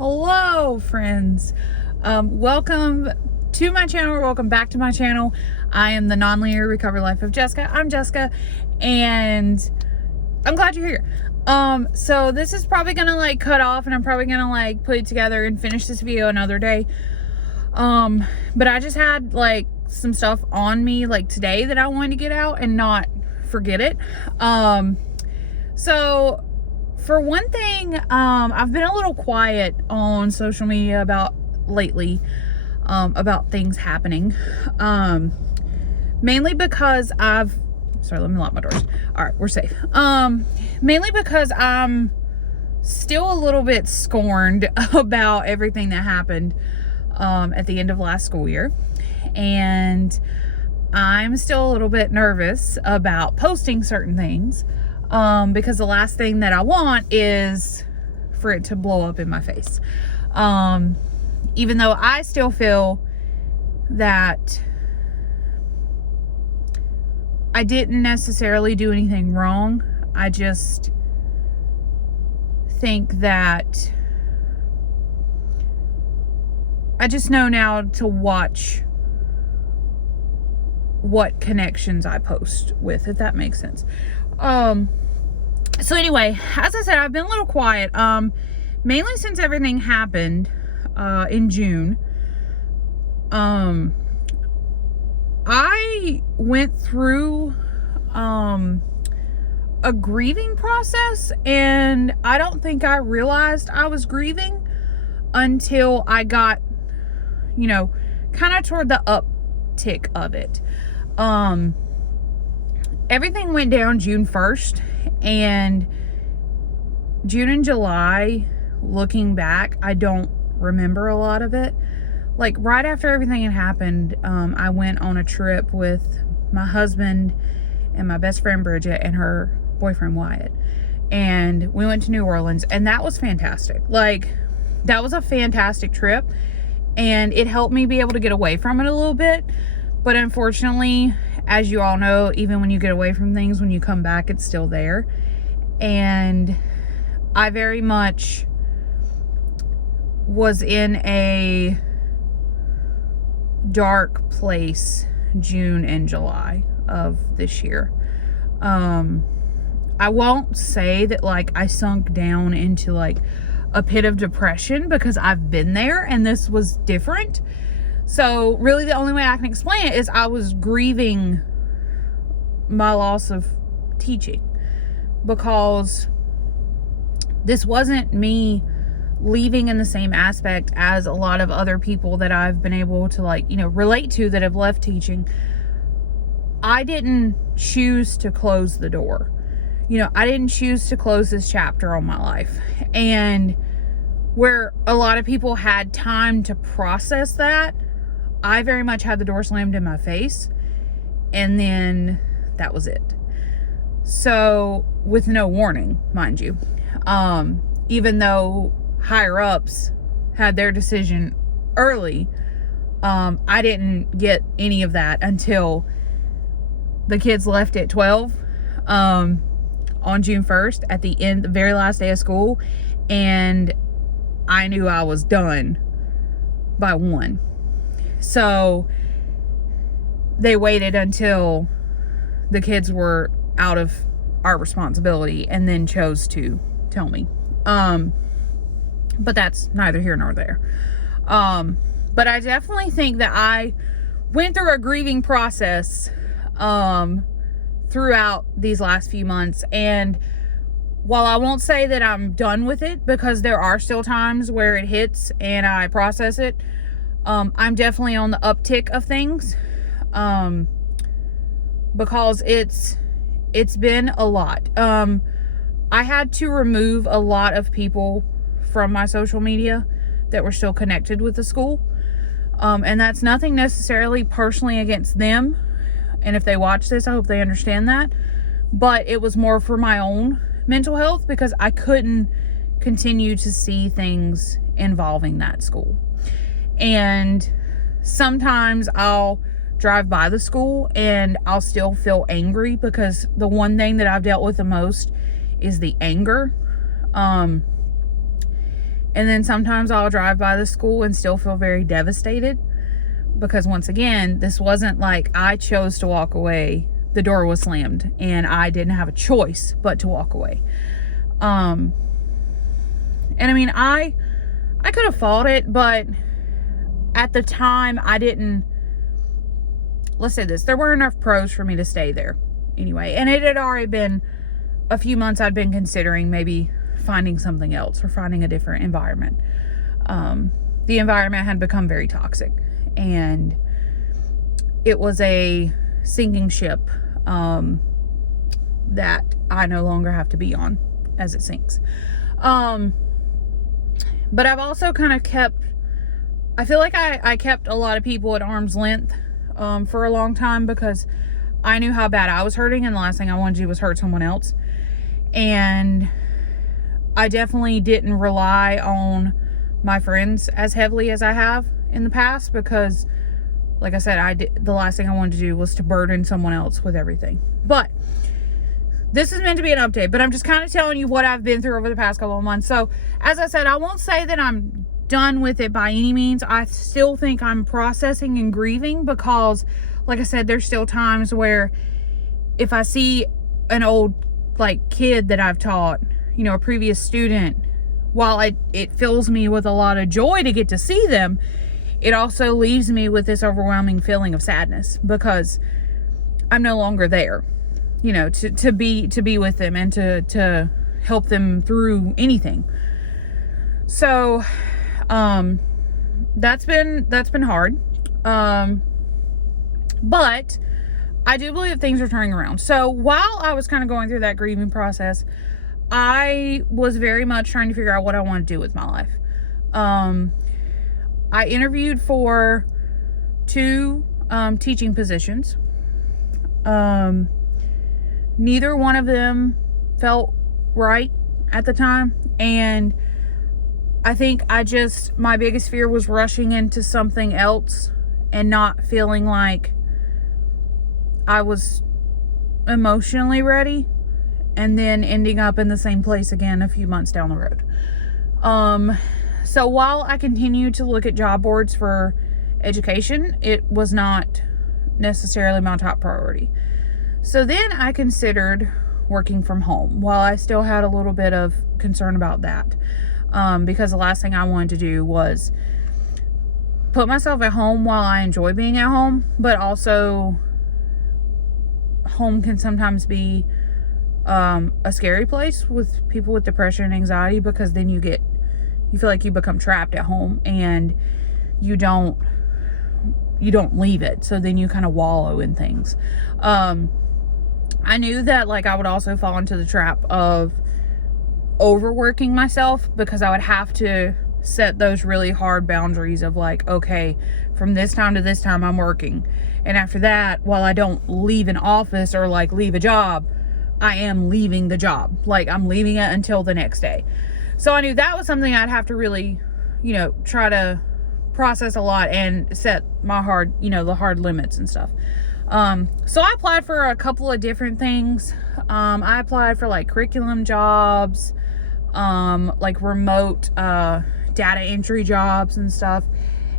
Hello, friends. Welcome to my channel. Welcome back to my channel. I am the Nonlinear Recovery Life of Jessica. I'm Jessica, and I'm glad you're here. So this is probably gonna cut off, and I'm probably gonna put it together and finish this video another day. But I just had some stuff on me today that I wanted to get out and not forget it. So for one thing, I've been a little quiet on social media about things happening. Mainly because sorry, let me lock my doors. All right, we're safe. Mainly because I'm still a little bit scorned about everything that happened, at the end of last school year. And I'm still a little bit nervous about posting certain things. Because the last thing that I want is for it to blow up in my face. Even though I still feel that I didn't necessarily do anything wrong. I just think that I just know now to watch what connections I post with, if that makes sense. So anyway, as I said, I've been a little quiet, mainly since everything happened, in June. I went through, a grieving process, and I don't think I realized I was grieving until I got, kind of toward the uptick of it. Everything went down June 1st, and June and July, looking back, I don't remember a lot of it. Right after everything had happened, I went on a trip with my husband and my best friend Bridget and her boyfriend Wyatt, and we went to New Orleans, and that was fantastic. That was a fantastic trip, and it helped me be able to get away from it a little bit. But unfortunately, as you all know, even when you get away from things, when you come back, it's still there. And I very much was in a dark place June and July of this year. I won't say that I sunk down into a pit of depression, because I've been there and this was different. So really the only way I can explain it is I was grieving my loss of teaching, because this wasn't me leaving in the same aspect as a lot of other people that I've been able to relate to that have left teaching. I didn't choose to close the door. I didn't choose to close this chapter on my life. And where a lot of people had time to process that, I very much had the door slammed in my face, and then that was it. So, with no warning, mind you. Even though higher ups had their decision early, I didn't get any of that until the kids left at 12, on June 1st, at the end, the very last day of school, and I knew I was done by 1. So they waited until the kids were out of our responsibility and then chose to tell me. But that's neither here nor there. But I definitely think that I went through a grieving process throughout these last few months. And while I won't say that I'm done with it, because there are still times where it hits and I process it, I'm definitely on the uptick of things, because it's been a lot. I had to remove a lot of people from my social media that were still connected with the school, and that's nothing necessarily personally against them, and if they watch this, I hope they understand that, but it was more for my own mental health, because I couldn't continue to see things involving that school. And sometimes I'll drive by the school and I'll still feel angry, because the one thing that I've dealt with the most is the anger. And then sometimes I'll drive by the school and still feel very devastated, because once again, this wasn't like I chose to walk away. The door was slammed and I didn't have a choice but to walk away. And I mean, I could have fought it, but at the time let's say this, there weren't enough pros for me to stay there anyway. And it had already been a few months I'd been considering maybe finding something else or finding a different environment. The environment had become very toxic, and it was a sinking ship that I no longer have to be on as it sinks. But I've also kind of I feel like I kept a lot of people at arm's length for a long time, because I knew how bad I was hurting, and the last thing I wanted to do was hurt someone else. And I definitely didn't rely on my friends as heavily as I have in the past, because like I said, the last thing I wanted to do was to burden someone else with everything. But this is meant to be an update, but I'm just kind of telling you what I've been through over the past couple of months. So as I said, I won't say that I'm done with it by any means. I still think I'm processing and grieving, because like I said, there's still times where if I see an old kid that I've taught, a previous student, while it fills me with a lot of joy to get to see them, it also leaves me with this overwhelming feeling of sadness, because I'm no longer there, to be with them and to help them through anything. So that's been hard. But I do believe things are turning around. So while I was kind of going through that grieving process, I was very much trying to figure out what I want to do with my life. I interviewed for 2 teaching positions. Neither one of them felt right at the time. And I think my biggest fear was rushing into something else and not feeling like I was emotionally ready, and then ending up in the same place again a few months down the road. So while I continued to look at job boards for education, it was not necessarily my top priority. So then I considered working from home, while I still had a little bit of concern about that. Because the last thing I wanted to do was put myself at home while I enjoy being at home, but also home can sometimes be a scary place with people with depression and anxiety, because then you feel like you become trapped at home and you don't leave it. So then you kind of wallow in things. I knew that I would also fall into the trap of overworking myself, because I would have to set those really hard boundaries of okay, from this time to this time I'm working, and after that, while I don't leave an office or leave a job, I am leaving the job. I'm leaving it until the next day. So I knew that was something I'd have to really try to process a lot and set my the hard limits and stuff. So I applied for a couple of different things. I applied for curriculum jobs, remote data entry jobs and stuff.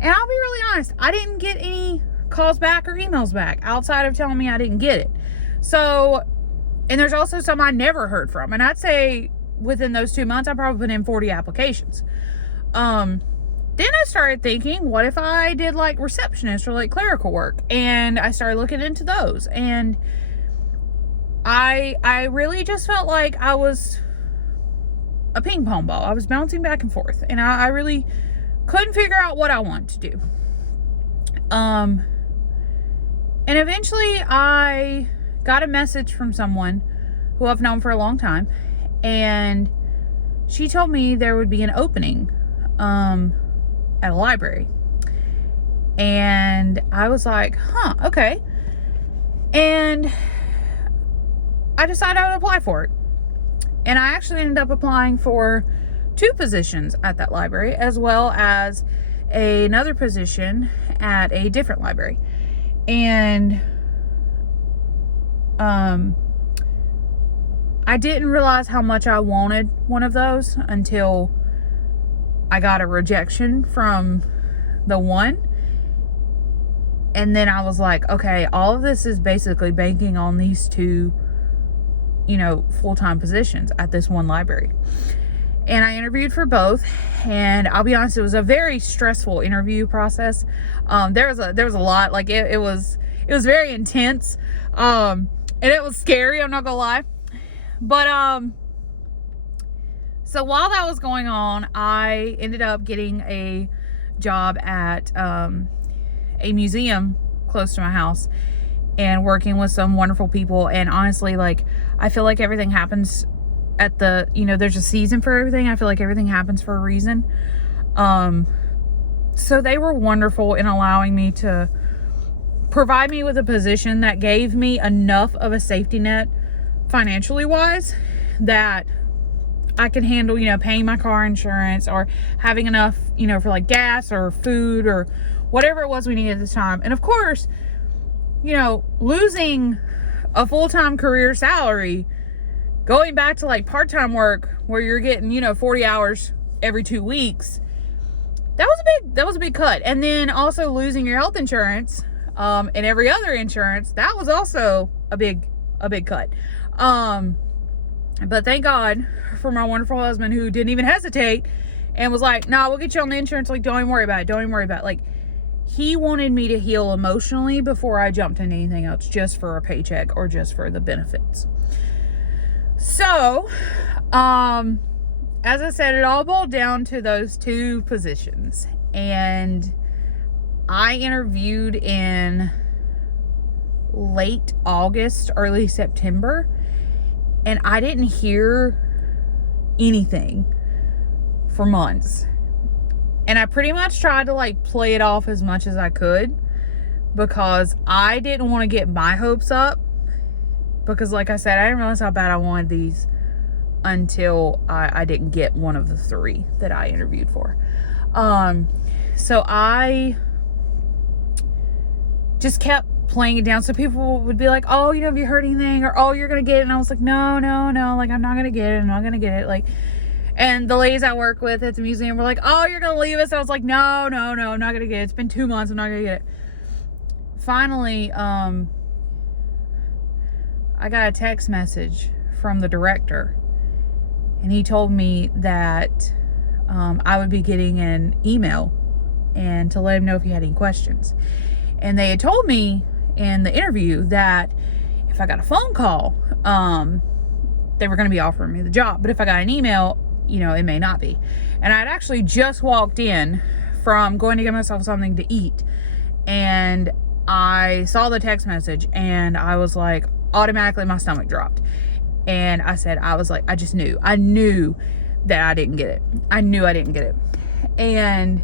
And I'll be really honest, I didn't get any calls back or emails back outside of telling me I didn't get it. So, and there's also some I never heard from. And I'd say within those 2 months, I probably put in 40 applications. Then I started thinking, what if I did receptionist or clerical work? And I started looking into those. And I really just felt like I was a ping pong ball. I was bouncing back and forth, and I really couldn't figure out what I wanted to do. And eventually I got a message from someone who I've known for a long time, and she told me there would be an opening at a library. And I was like, okay. And I decided I would apply for it. And I actually ended up applying for 2 positions at that library, as well as another position at a different library. And I didn't realize how much I wanted one of those until I got a rejection from the one. And then I was like, okay, all of this is basically banking on these two, full-time positions at this one library. And I interviewed for both, and I'll be honest, it was a very stressful interview process. There was a lot, like it was very intense, and it was scary, I'm not gonna lie. But so while that was going on, I ended up getting a job at a museum close to my house and working with some wonderful people. And honestly, like, I feel like everything happens at the, there's a season for everything. I feel like everything happens for a reason. So they were wonderful in allowing me to provide me with a position that gave me enough of a safety net financially wise that I could handle, paying my car insurance or having enough, for like gas or food or whatever it was we needed at this time. And of course, losing a full-time career salary, going back to like part-time work where you're getting, 40 hours every 2 weeks, that was a big cut. And then also losing your health insurance, and every other insurance, that was also a big cut. But thank God for my wonderful husband who didn't even hesitate and was like, no, we'll get you on the insurance. Like, don't even worry about it. Don't even worry about it. Like, he wanted me to heal emotionally before I jumped into anything else, just for a paycheck or just for the benefits. So, as I said, it all boiled down to those two positions. And I interviewed in late August, early September, and I didn't hear anything for months. And I pretty much tried to like play it off as much as I could because I didn't want to get my hopes up, because like I said, I didn't realize how bad I wanted these until I didn't get one of the three that I interviewed for. So I just kept playing it down. So people would be like, oh, have you heard anything? Or, oh, you're going to get it. And I was like, no, like, I'm not going to get it. I'm not going to get it. Like, and the ladies I work with at the museum were like, oh, you're going to leave us. And I was like, no, I'm not going to get it. It's been 2 months. I'm not going to get it. Finally, I got a text message from the director, and he told me that I would be getting an email and to let him know if he had any questions. And they had told me in the interview that if I got a phone call, they were going to be offering me the job. But if I got an email, it may not be. And I'd actually just walked in from going to get myself something to eat, and I saw the text message, and I was like, automatically my stomach dropped. And I just knew. I knew that I didn't get it. I knew I didn't get it. And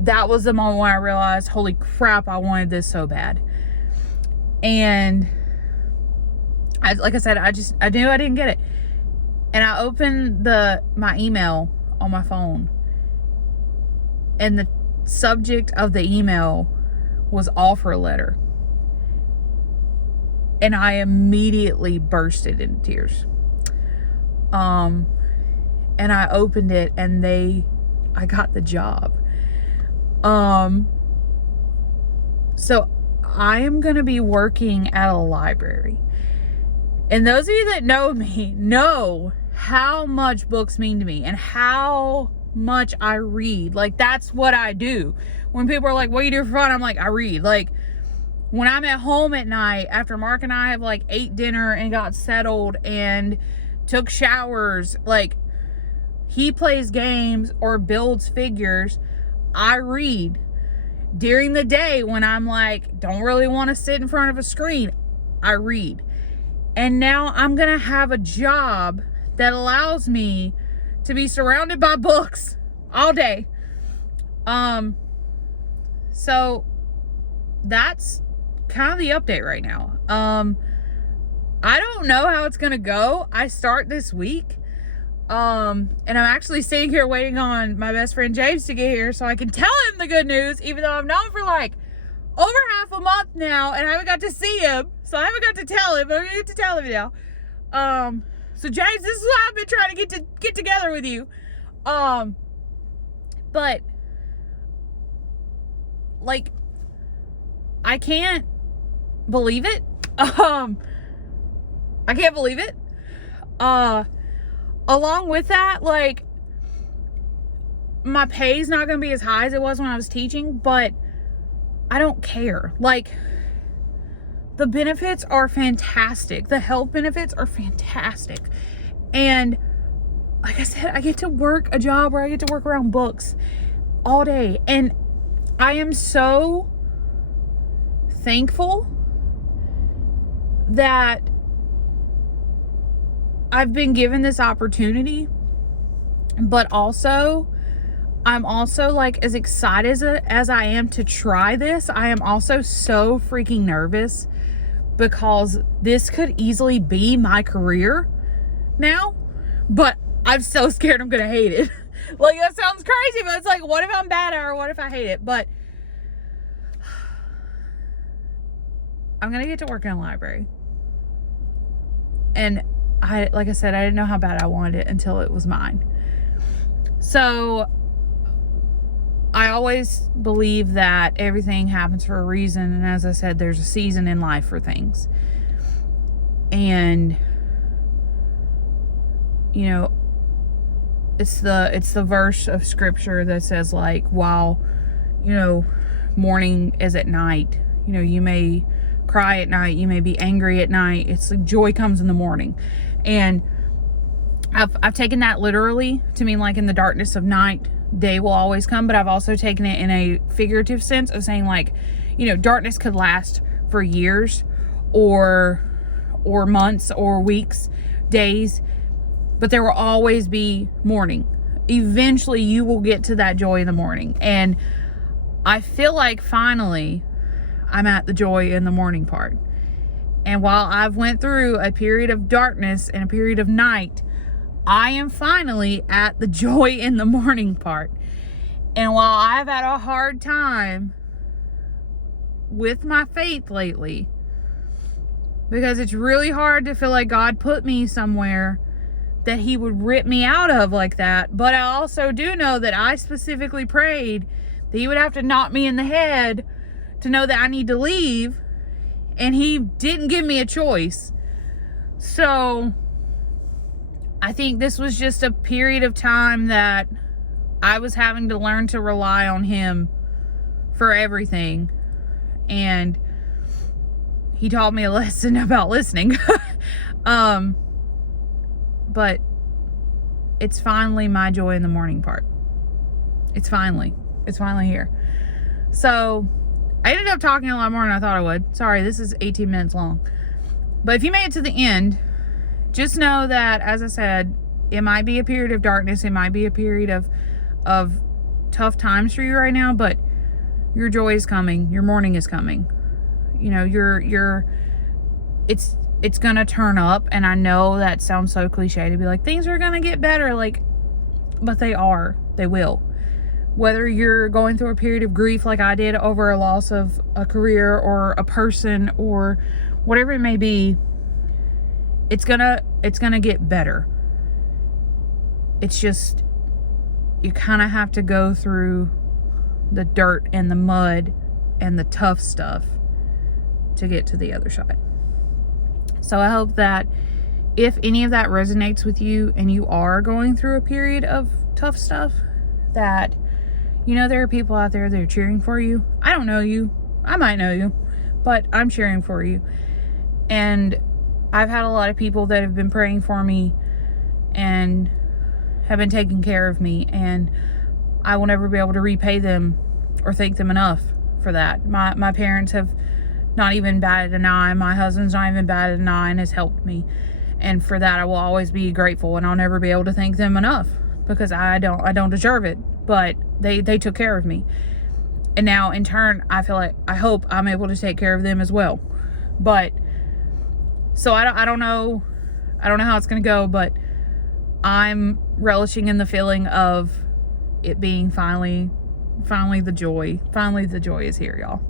that was the moment when I realized, holy crap, I wanted this so bad. And like I said, I knew I didn't get it. And I opened my email on my phone, and the subject of the email was offer letter. And I immediately bursted into tears. And I opened it, and I got the job. So I am going to be working at a library. And those of you that know me know how much books mean to me and how much I read. Like, that's what I do. When people are like, what do you do for fun? I'm like, I read. Like, when I'm at home at night after Mark and I have like ate dinner and got settled and took showers, like, he plays games or builds figures, I read. During the day when I'm like, don't really want to sit in front of a screen, I read. And now I'm going to have a job that allows me to be surrounded by books all day. So that's kind of the update right now. I don't know how it's going to go. I start this week. And I'm actually sitting here waiting on my best friend James to get here so I can tell him the good news, even though I've known him for like over half a month now and I haven't got to see him. So I haven't got to tell him, but I'm gonna get to tell him now. So James, this is what I've been trying to get together with you. But like, I can't believe it. I can't believe it. Along with that, like, my pay's not going to be as high as it was when I was teaching, but I don't care. Like, the benefits are fantastic. The health benefits are fantastic. And like I said, I get to work a job where I get to work around books all day. And I am so thankful that I've been given this opportunity, but also I'm also like as excited as I am to try this. I am also so freaking nervous because this could easily be my career now, but I'm so scared I'm gonna hate it. Like, that sounds crazy, but it's like, what if I'm bad at it, or what if I hate it? But I'm gonna get to work in a library. And like I said, I didn't know how bad I wanted it until it was mine. So I always believe that everything happens for a reason. And as I said, there's a season in life for things. And, you know, it's the verse of scripture that says, like, while, you know, morning is at night, you know, you may cry at night, you may be angry at night. It's like joy comes in the morning. And I've taken that literally to mean, like, in the darkness of night, day will always come. But I've also taken it in a figurative sense of saying, like, you know, darkness could last for years or months or weeks, days, but there will always be morning. Eventually you will get to that joy in the morning. And I feel like finally I'm at the joy in the morning part. And while I've went through a period of darkness and a period of night, I am finally at the joy in the morning part. And while I've had a hard time with my faith lately, because it's really hard to feel like God put me somewhere that he would rip me out of like that. But I also do know that I specifically prayed that he would have to knock me in the head to know that I need to leave. And he didn't give me a choice. So I think this was just a period of time that I was having to learn to rely on him for everything. And he taught me a lesson about listening. But it's finally my joy in the morning part. It's finally here. So I ended up talking a lot more than I thought I would. Sorry, this is 18 minutes long. But if you made it to the end, just know that, as I said, it might be a period of darkness. It might be a period of tough times for you right now, but your joy is coming. Your morning is coming. You know, it's going to turn up. And I know that sounds so cliche to be like, things are going to get better. Like, but they will. Whether you're going through a period of grief like I did over a loss of a career or a person or whatever it may be, it's gonna get better. It's just, you kind of have to go through the dirt and the mud and the tough stuff to get to the other side. So I hope that if any of that resonates with you and you are going through a period of tough stuff, that, you know, there are people out there that are cheering for you. I don't know you. I might know you, but I'm cheering for you. And I've had a lot of people that have been praying for me and have been taking care of me, and I will never be able to repay them or thank them enough for that. My parents have not even batted an eye. My husband's not even batted an eye and has helped me. And for that, I will always be grateful, and I'll never be able to thank them enough because I don't deserve it, but they took care of me. And now in turn, I hope I'm able to take care of them as well. But so I don't know how it's going to go, but I'm relishing in the feeling of it being finally the joy. Finally, the joy is here, y'all.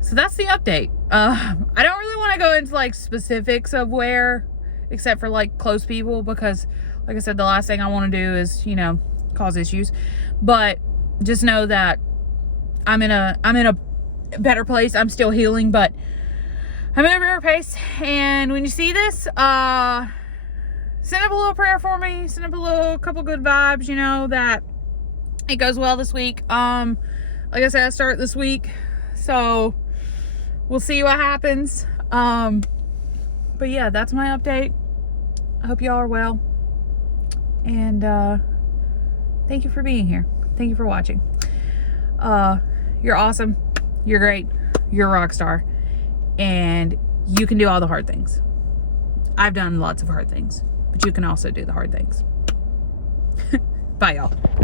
So that's the update. I don't really want to go into like specifics of where, except for like close people, because like I said, the last thing I want to do is, you know, cause issues. But just know that I'm in a better place. I'm still healing, but I'm in a better pace. And when you see this, send up a little prayer for me. Send up a couple good vibes, you know, that it goes well this week. Like I said, I start this week, so we'll see what happens. But yeah, that's my update. I hope y'all are well. And thank you for being here. Thank you for watching. You're awesome. You're great. You're a rock star. And you can do all the hard things. I've done lots of hard things, but you can also do the hard things. Bye, y'all.